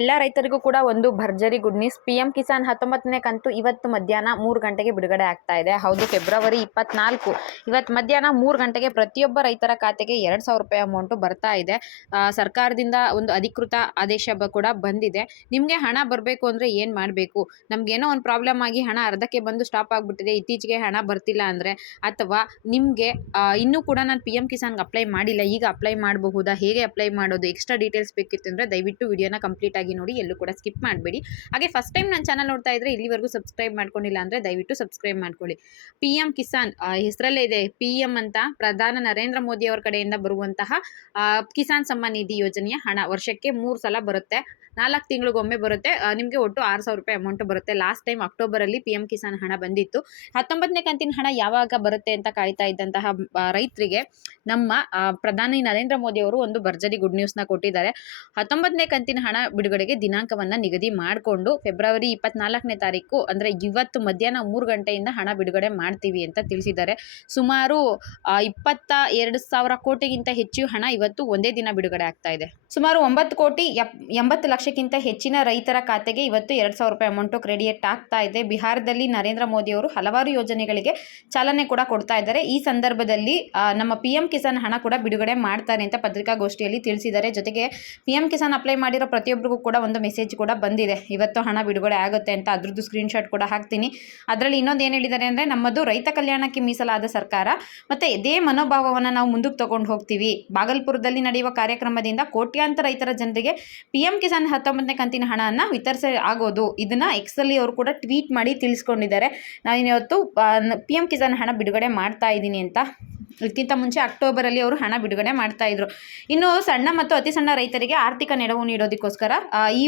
ಎಲ್ಲ ರೈತರಿಗೂ ಕೂಡ ಒಂದು ಭರ್ಜರಿ good news P M Kisan ಹತ್ತೊಂಬತ್ತನೇ ಕಂತು ಇವತ್ತು ಮಧ್ಯಾಹ್ನ ಮೂರು ಗಂಟೆಗೆ ಬಿಡುಗಡೆ ಆಗ್ತಾ ಇದೆ. ಹೌದು ಫೆಬ್ರವರಿ ಇಪ್ಪತ್ನಾಲ್ಕು. ಇವತ್ತು ಮಧ್ಯಾಹ್ನ ಮೂರು ಗಂಟೆಗೆ ಪ್ರತಿಯೊಬ್ಬ ರೈತರ ಖಾತೆಗೆ ಎರಡು ಸಾವಿರ ರೂಪಾಯಿ ಅಮೌಂಟು ಬರ್ತಾ ಇದೆ. ಸರ್ಕಾರದಿಂದ ಒಂದು ಅಧಿಕೃತ ಆದೇಶ ಕೂಡ ಬಂದಿದೆ. ನಿಮಗೆ ಹಣ ಬರಬೇಕು ಅಂದರೆ ಏನು ಮಾಡಬೇಕು? ನಮಗೇನೋ ಒಂದು ಪ್ರಾಬ್ಲಮ್ ಆಗಿ ಹಣ ಅರ್ಧಕ್ಕೆ ಬಂದು ಸ್ಟಾಪ್ ಆಗಿಬಿಟ್ಟಿದೆ. ಇತ್ತೀಚೆಗೆ ಹಣ ಬರ್ತಿಲ್ಲ ಅಂದರೆ ಅಥವಾ ನಿಮಗೆ ಇನ್ನೂ ಕೂಡ ನಾನು ಪಿ ಎಂ ಕಿಸಾನ್ಗೆ ಅಪ್ಲೈ ಮಾಡಿಲ್ಲ. ಈಗ ಅಪ್ಲೈ ಮಾಡಬಹುದಾ? ಹೇಗೆ ಅಪ್ಲೈ ಮಾಡೋದು? ಎಕ್ಸ್ಟ್ರಾ ಡೀಟೇಲ್ಸ್ ಬೇಕಿತ್ತು ಅಂದರೆ ದಯವಿಟ್ಟು ವಿಡಿಯೋನ ಕಂಪ್ಲೀಟ್ ಆಗಿ ನೋಡಿ ಎಲ್ಲೂ ಕೂಡ ಸ್ಕಿಪ್ ಮಾಡಬೇಡಿ. ಹಾಗೆ ಫಸ್ಟ್ ಟೈಮ್ ನನ್ನ ಚಾನಲ್ ನೋಡ್ತಾ ಇದ್ರೆ ಇಲ್ಲಿವರೆಗೂ ಸಬ್ಸ್ಕ್ರೈಬ್ ಮಾಡ್ಕೊಂಡಿಲ್ಲ ಅಂದರೆ ದಯವಿಟ್ಟು ಸಬ್ಸ್ಕ್ರೈಬ್ ಮಾಡ್ಕೊಳ್ಳಿ. ಪಿ ಎಂ ಕಿಸಾನ್ ಹೆಸರಲ್ಲೇ ಇದೆ ಪಿ ಎಂ ಅಂತ ಪ್ರಧಾನ ನರೇಂದ್ರ ಮೋದಿ ಅವರ ಕಡೆಯಿಂದ ಬರುವಂತಹ ಕಿಸಾನ್ ಸಮ್ಮಾನ್ ನಿಧಿ ಯೋಜನೆಯ ಹಣ ವರ್ಷಕ್ಕೆ ಮೂರು ಸಲ ಬರುತ್ತೆ. ನಾಲ್ಕು ತಿಂಗಳಿಗೊಮ್ಮೆ ಬರುತ್ತೆ. ನಿಮಗೆ ಒಟ್ಟು ಆರು ಸಾವಿರ ರೂಪಾಯಿ ಅಮೌಂಟ್ ಬರುತ್ತೆ. ಲಾಸ್ಟ್ ಟೈಮ್ ಅಕ್ಟೋಬರಲ್ಲಿ ಪಿ ಎಂ ಕಿಸಾನ್ ಹಣ ಬಂದಿತ್ತು. ಹತ್ತೊಂಬತ್ತನೇ ಕಂತಿನ ಹಣ ಯಾವಾಗ ಬರುತ್ತೆ ಅಂತ ಕಾಯ್ತಾ ಇದ್ದಂತಹ ರೈತರಿಗೆ ನಮ್ಮ ಪ್ರಧಾನಿ ನರೇಂದ್ರ ಮೋದಿ ಅವರು ಒಂದು ಭರ್ಜರಿ ಗುಡ್ ನ್ಯೂಸ್ನ ಕೊಟ್ಟಿದ್ದಾರೆ. ಹತ್ತೊಂಬತ್ತನೇ ಕಂತಿನ ಹಣ ಬಿಡುಗಡೆಗೆ ದಿನಾಂಕವನ್ನು ನಿಗದಿ ಮಾಡಿಕೊಂಡು ಫೆಬ್ರವರಿ ಇಪ್ಪತ್ನಾಲ್ಕನೇ ತಾರೀಕು ಅಂದರೆ ಇವತ್ತು ಮಧ್ಯಾಹ್ನ ಮೂರು ಗಂಟೆಯಿಂದ ಹಣ ಬಿಡುಗಡೆ ಮಾಡ್ತೀವಿ ಅಂತ ತಿಳಿಸಿದ್ದಾರೆ. ಸುಮಾರು ಇಪ್ಪತ್ತ ಎರಡು ಸಾವಿರ ಕೋಟಿಗಿಂತ ಹೆಚ್ಚು ಹಣ ಇವತ್ತು ಒಂದೇ ದಿನ ಬಿಡುಗಡೆ ಆಗ್ತಾ ಇದೆ. ಸುಮಾರು ಒಂಬತ್ತು ಕೋಟಿ ಎಂಬತ್ತು ಲಕ್ಷಕ್ಕಿಂತ ಹೆಚ್ಚಿನ ರೈತರ ಖಾತೆಗೆ ಇವತ್ತು ಎರಡು ಸಾವಿರ ರೂಪಾಯಿ ಅಮೌಂಟು ಕ್ರೆಡಿಟ್ ಆಗ್ತಾ ಇದೆ. ಬಿಹಾರದಲ್ಲಿ ನರೇಂದ್ರ ಮೋದಿ ಅವರು ಹಲವಾರು ಯೋಜನೆಗಳಿಗೆ ಚಾಲನೆ ಕೂಡ ಕೊಡ್ತಾ ಇದ್ದಾರೆ. ಈ ಸಂದರ್ಭದಲ್ಲಿ ನಮ್ಮ ಪಿ ಎಂ ಕಿಸಾನ್ ಹಣ ಕೂಡ ಬಿಡುಗಡೆ ಮಾಡ್ತಾರೆ ಅಂತ ಪತ್ರಿಕಾಗೋಷ್ಠಿಯಲ್ಲಿ ತಿಳಿಸಿದ್ದಾರೆ. ಜೊತೆಗೆ ಪಿ ಎಂ ಕಿಸಾನ್ ಅಪ್ಲೈ ಮಾಡಿರೋ ಪ್ರತಿಯೊಬ್ಬರಿಗೂ ಕೂಡ ಒಂದು ಮೆಸೇಜ್ ಕೂಡ ಬಂದಿದೆ. ಇವತ್ತು ಹಣ ಬಿಡುಗಡೆ ಆಗುತ್ತೆ ಅಂತ ಅದ್ರದ್ದು ಸ್ಕ್ರೀನ್ಶಾಟ್ ಕೂಡ ಹಾಕ್ತೀನಿ. ಅದರಲ್ಲಿ ಇನ್ನೊಂದು ಏನು ಹೇಳಿದ್ದಾರೆ ಅಂದರೆ, ನಮ್ಮದು ರೈತ ಕಲ್ಯಾಣಕ್ಕೆ ಮೀಸಲಾದ ಸರ್ಕಾರ ಮತ್ತು ಇದೇ ಮನೋಭಾವವನ್ನು ನಾವು ಮುಂದಕ್ಕೆ ತಗೊಂಡು ಹೋಗ್ತೀವಿ. ಬಾಗಲ್ಪುರದಲ್ಲಿ ನಡೆಯುವ ಕಾರ್ಯಕ್ರಮದಿಂದ ಕೋಟ್ಯಾಂತರ ರೈತರ ಜನರಿಗೆ ಪಿ ಎಂ ಕಿಸಾನ್ ಹತ್ತೊಂಬತ್ತನೇ ಕಂತಿನ ಹಣವನ್ನು ವಿತರಿಸ ಆಗೋದು. ಇದನ್ನು ಎಕ್ಸಲ್ಲಿ ಅವರು ಕೂಡ ಟ್ವೀಟ್ ಮಾಡಿ ತಿಳಿಸ್ಕೊಂಡಿದ್ದಾರೆ. ನಾನು ಇವತ್ತು ಪಿ ಎಂ ಕಿಸಾನ್ ಹಣ ಬಿಡುಗಡೆ ಮಾಡ್ತಾ ಇದ್ದೀನಿ ಅಂತ. ಇದಕ್ಕಿಂತ ಮುಂಚೆ ಅಕ್ಟೋಬರಲ್ಲಿ ಅವರು ಹಣ ಬಿಡುಗಡೆ ಮಾಡ್ತಾ ಇದ್ರು. ಇನ್ನು ಸಣ್ಣ ಮತ್ತು ಅತಿ ಸಣ್ಣ ರೈತರಿಗೆ ಆರ್ಥಿಕ ನೆರವು ನೀಡೋದಕ್ಕೋಸ್ಕರ ಈ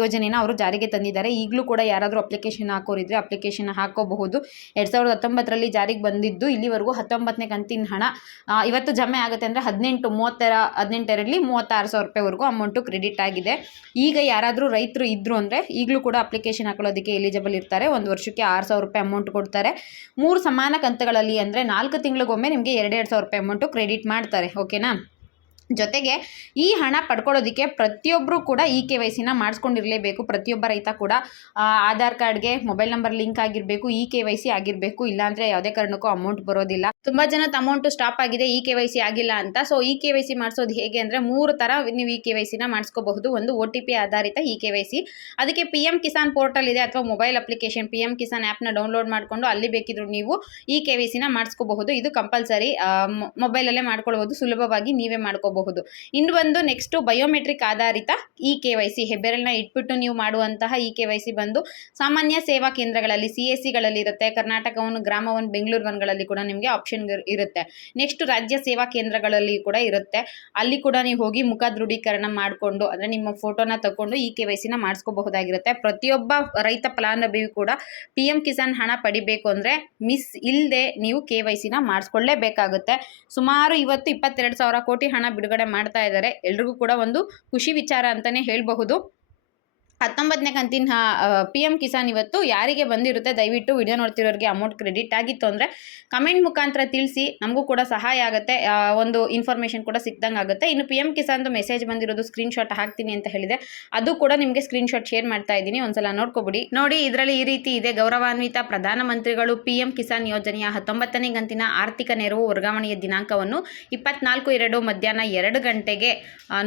ಯೋಜನೆನ ಅವರು ಜಾರಿಗೆ ತಂದಿದ್ದಾರೆ. ಈಗಲೂ ಕೂಡ ಯಾರಾದರೂ ಅಪ್ಲಿಕೇಶನ್ ಹಾಕೋರಿದ್ರೆ ಅಪ್ಲಿಕೇಶನ್ ಹಾಕೋಬಹುದು. ಎರಡು ಸಾವಿರದ ಹತ್ತೊಂಬತ್ತರಲ್ಲಿ ಜಾರಿಗೆ ಬಂದಿದ್ದು ಇಲ್ಲಿವರೆಗೂ ಹತ್ತೊಂಬತ್ತನೇ ಕಂತಿನ ಹಣ ಇವತ್ತು ಜಮೆ ಆಗುತ್ತೆ ಅಂದರೆ ಹದಿನೆಂಟು, ಮೂವತ್ತರ, ಹದಿನೆಂಟರಲ್ಲಿ ಮೂವತ್ತಾರು ಸಾವಿರ ರೂಪಾಯಿವರೆಗೂ ಅಮೌಂಟು ಕ್ರೆಡಿಟ್ ಆಗಿದೆ. ಈಗ ಯಾರಾದರೂ ರೈತರು ಇದ್ದರು ಅಂದರೆ ಈಗಲೂ ಕೂಡ ಅಪ್ಲಿಕೇಶನ್ ಹಾಕೊಳ್ಳೋದಕ್ಕೆ ಎಲಿಜಿಬಲ್ ಇರ್ತಾರೆ. ಒಂದು ವರ್ಷಕ್ಕೆ ಆರು ಸಾವಿರ ರೂಪಾಯಿ ಅಮೌಂಟ್ ಕೊಡ್ತಾರೆ. ಮೂರು ಸಮಾನ ಕಂತುಗಳಲ್ಲಿ ಅಂದರೆ ನಾಲ್ಕು ತಿಂಗಳಿಗೊಮ್ಮೆ ನಿಮಗೆ ಎರಡೆರಡು ಸಾವಿರ ರೂಪಾಯಿ ಅಮೌಂಟು ಕ್ರೆಡಿಟ್ ಮಾಡ್ತಾರೆ ಓಕೆನಾ? ಜೊತೆಗೆ ಈ ಹಣ ಪಡ್ಕೊಳ್ಳೋದಕ್ಕೆ ಪ್ರತಿಯೊಬ್ಬರು ಕೂಡ ಇ ಕೆ ವೈ ಸಿನ ಮಾಡಿಸ್ಕೊಂಡಿರಲೇಬೇಕು. ಪ್ರತಿಯೊಬ್ಬ ರೈತ ಕೂಡ ಆಧಾರ್ ಕಾರ್ಡ್ಗೆ ಮೊಬೈಲ್ ನಂಬರ್ ಲಿಂಕ್ ಆಗಿರಬೇಕು ಇ ಕೆ ವೈ ಸಿ ಆಗಿರಬೇಕು, ಇಲ್ಲಾಂದರೆ ಯಾವುದೇ ಕಾರಣಕ್ಕೂ ಅಮೌಂಟ್ ಬರೋದಿಲ್ಲ. ತುಂಬ ಜನದ ಅಮೌಂಟು ಸ್ಟಾಪ್ ಆಗಿದೆ ಇ ಕೆ ವೈ ಸಿ ಆಗಿಲ್ಲ ಅಂತ. So E K Y C ಮಾಡಿಸೋದು ಹೇಗೆ ಅಂದರೆ ಮೂರು ಥರ ನೀವು ಇ ಕೆ ವೈ ಸಿನ ಮಾಡಿಸ್ಕೋಬಹುದು. ಒಂದು ಒ ಟಿ ಪಿ ಆಧಾರಿತ ಇ ಕೆ ವೈ ಸಿ. ಅದಕ್ಕೆ ಪಿ ಎಂ ಕಿಸಾನ್ ಪೋರ್ಟಲ್ ಇದೆ ಅಥವಾ mobile application, P M Kisan ಆ್ಯಪ್ನ ಡೌನ್ಲೋಡ್ ಮಾಡಿಕೊಂಡು ಅಲ್ಲಿ ಬೇಕಿದ್ರು ನೀವು ಇ ಕೆ ವೈ ಸಿನ ಮಾಡಿಸ್ಕೋಬಹುದು. ಇದು ಕಂಪಲ್ಸರಿ ಮೊಬೈಲಲ್ಲೇ ಮಾಡ್ಕೊಳ್ಬೋದು, ಸುಲಭವಾಗಿ ನೀವೇ ಮಾಡ್ಕೋಬಹುದು ಇನ್ನು ಬಂದು ನೆಕ್ಸ್ಟು ಬಯೋಮೆಟ್ರಿಕ್ ಆಧಾರಿತ ಇ ಕೆ ವೈ ಸಿ ಹೆಬ್ಬೆರಳನ್ನ ಇಟ್ಬಿಟ್ಟು ನೀವು ಮಾಡುವಂತಹ ಇ ಕೆ ವೈ ಸಿ ಬಂದು ಸಾಮಾನ್ಯ ಸೇವಾ ಕೇಂದ್ರಗಳಲ್ಲಿ, ಸಿ ಎಸ್ ಸಿಗಳಲ್ಲಿ ಇರುತ್ತೆ. ಕರ್ನಾಟಕ ಒನ್ ಗ್ರಾಮ ಒನ್ ಬೆಂಗಳೂರು ಒನ್ಗಳಲ್ಲಿ ಕೂಡ ನಿಮಗೆ ಆಪ್ಷನ್ ಇರುತ್ತೆ. ನೆಕ್ಸ್ಟ್ ರಾಜ್ಯ ಸೇವಾ ಕೇಂದ್ರಗಳಲ್ಲಿ ಕೂಡ ಇರುತ್ತೆ. ಅಲ್ಲಿ ಕೂಡ ನೀವು ಹೋಗಿ ಮುಖ ದೃಢೀಕರಣ ಮಾಡಿಕೊಂಡು, ಅಂದರೆ ನಿಮ್ಮ ಫೋಟೋನ ತಗೊಂಡು ಇ ಕೆ ವೈ ಸಿನ ಮಾಡಿಸ್ಕೋಬಹುದಾಗಿರುತ್ತೆ. ಪ್ರತಿಯೊಬ್ಬ ರೈತ ಫಲಾನುಭವಿ ಕೂಡ ಪಿ ಎಂ ಕಿಸಾನ್ ಹಣ ಪಡಿಬೇಕು ಅಂದರೆ ಮಿಸ್ ಇಲ್ಲದೆ ನೀವು ಕೆ ವೈ ಸಿನ ಮಾಡಿಸ್ಕೊಳ್ಳೇಬೇಕಾಗುತ್ತೆ. ಸುಮಾರು ಇವತ್ತು ಇಪ್ಪತ್ತೆರಡು ಸಾವಿರ ಕೋಟಿ ಹಣ ಬಿಡುಗಡೆ ಮಾಡ್ತಾ ಇದ್ದಾರೆ. ಎಲ್ರಿಗೂ ಕೂಡ ಒಂದು ಖುಷಿ ವಿಚಾರ ಅಂತಲೇ ಹೇಳಬಹುದು. ಹತ್ತೊಂಬತ್ತನೇ ಕಂತಿನ ಪಿ ಎಂ ಕಿಸಾನ್ ಇವತ್ತು ಯಾರಿಗೆ ಬಂದಿರುತ್ತೆ? ದಯವಿಟ್ಟು ವಿಡಿಯೋ ನೋಡ್ತಿರೋರಿಗೆ ಅಮೌಂಟ್ ಕ್ರೆಡಿಟ್ ಆಗಿತ್ತು ಅಂದರೆ ಕಮೆಂಟ್ ಮುಖಾಂತರ ತಿಳಿಸಿ. ನಮಗೂ ಕೂಡ ಸಹಾಯ ಆಗುತ್ತೆ. ಒಂದು ಇನ್ಫಾರ್ಮೇಷನ್ ಕೂಡ ಸಿಕ್ದಂಗೆ ಆಗುತ್ತೆ. ಇನ್ನು ಪಿ ಎಂ ಕಿಸಾನ್ದು ಮೆಸೇಜ್ ಬಂದಿರೋದು ಸ್ಕ್ರೀನ್ಶಾಟ್ ಹಾಕ್ತೀನಿ ಅಂತ ಹೇಳಿದೆ. ಅದು ಕೂಡ ನಿಮಗೆ ಸ್ಕ್ರೀನ್ಶಾಟ್ ಶೇರ್ ಮಾಡ್ತಾ ಇದ್ದೀನಿ. ಒಂದ್ಸಲ ನೋಡ್ಕೊಬಿಡಿ. ನೋಡಿ, ಇದರಲ್ಲಿ ಈ ರೀತಿ ಇದೆ. ಗೌರವಾನ್ವಿತ ಪ್ರಧಾನಮಂತ್ರಿಗಳು ಪಿ ಎಂ ಕಿಸಾನ್ ಯೋಜನೆಯ ಹತ್ತೊಂಬತ್ತನೇ ಗಂತಿನ ಆರ್ಥಿಕ ನೆರವು ವರ್ಗಾವಣೆಯ ದಿನಾಂಕವನ್ನು ಇಪ್ಪತ್ನಾಲ್ಕು ಎರಡು ಮಧ್ಯಾಹ್ನ ಎರಡು ಗಂಟೆಗೆ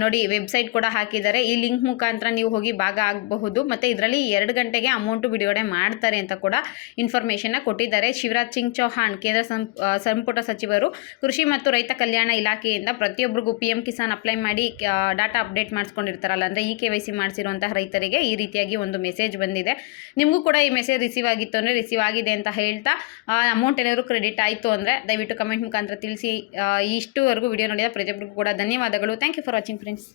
ನೋಡಿ ವೆಬ್ಸೈಟ್ ಕೂಡ ಹಾಕಿದ್ದಾರೆ. ಈ ಲಿಂಕ್ ಮುಖಾಂತರ ನೀವು ಹೋಗಿ ಭಾಗ ಆಗಬಹುದು. ಮತ್ತು ಇದರಲ್ಲಿ ಎರಡು ಗಂಟೆಗೆ ಅಮೌಂಟು ಬಿಡುಗಡೆ ಮಾಡ್ತಾರೆ ಅಂತ ಕೂಡ ಇನ್ಫಾರ್ಮೇಷನ್ನ ಕೊಟ್ಟಿದ್ದಾರೆ. ಶಿವರಾಜ್ ಸಿಂಗ್ ಚೌಹಾಣ್, ಕೇಂದ್ರ ಸಂಪುಟ ಸಚಿವರು, ಕೃಷಿ ಮತ್ತು ರೈತ ಕಲ್ಯಾಣ ಇಲಾಖೆಯಿಂದ ಪ್ರತಿಯೊಬ್ಬರಿಗೂ ಪಿ ಕಿಸಾನ್ ಅಪ್ಲೈ ಮಾಡಿ ಡಾಟಾ ಅಪ್ಡೇಟ್ ಮಾಡಿಸ್ಕೊಂಡಿರ್ತಾರಲ್ಲ, ಅಂದರೆ ಇ ಕೆ ವೈ ಸಿ ಮಾಡಿಸಿರುವಂತಹ ರೈತರಿಗೆ ಈ ರೀತಿಯಾಗಿ ಒಂದು ಮೆಸೇಜ್ ಬಂದಿದೆ. ನಿಮಗೂ ಕೂಡ ಈ ಮೆಸೇಜ್ ರಿಸೀವ್ ಆಗಿತ್ತು ಅಂದರೆ ರಿಸೀವ್ ಆಗಿದೆ ಅಂತ ಹೇಳ್ತಾ ಅಮೌಂಟ್ ಏನಾದರೂ ಕ್ರೆಡಿಟ್ ಆಯಿತು ಅಂದರೆ ದಯವಿಟ್ಟು ಕಮೆಂಟ್ ಮುಖಾಂತರ ತಿಳಿಸಿ. ಇಷ್ಟುವರೆಗೂ ವಿಡಿಯೋ ನೋಡಿದ ಪ್ರತಿಯೊಬ್ಬರಿಗೂ ಕೂಡ ಧನ್ಯವಾದಗಳು. Thank you for watching friends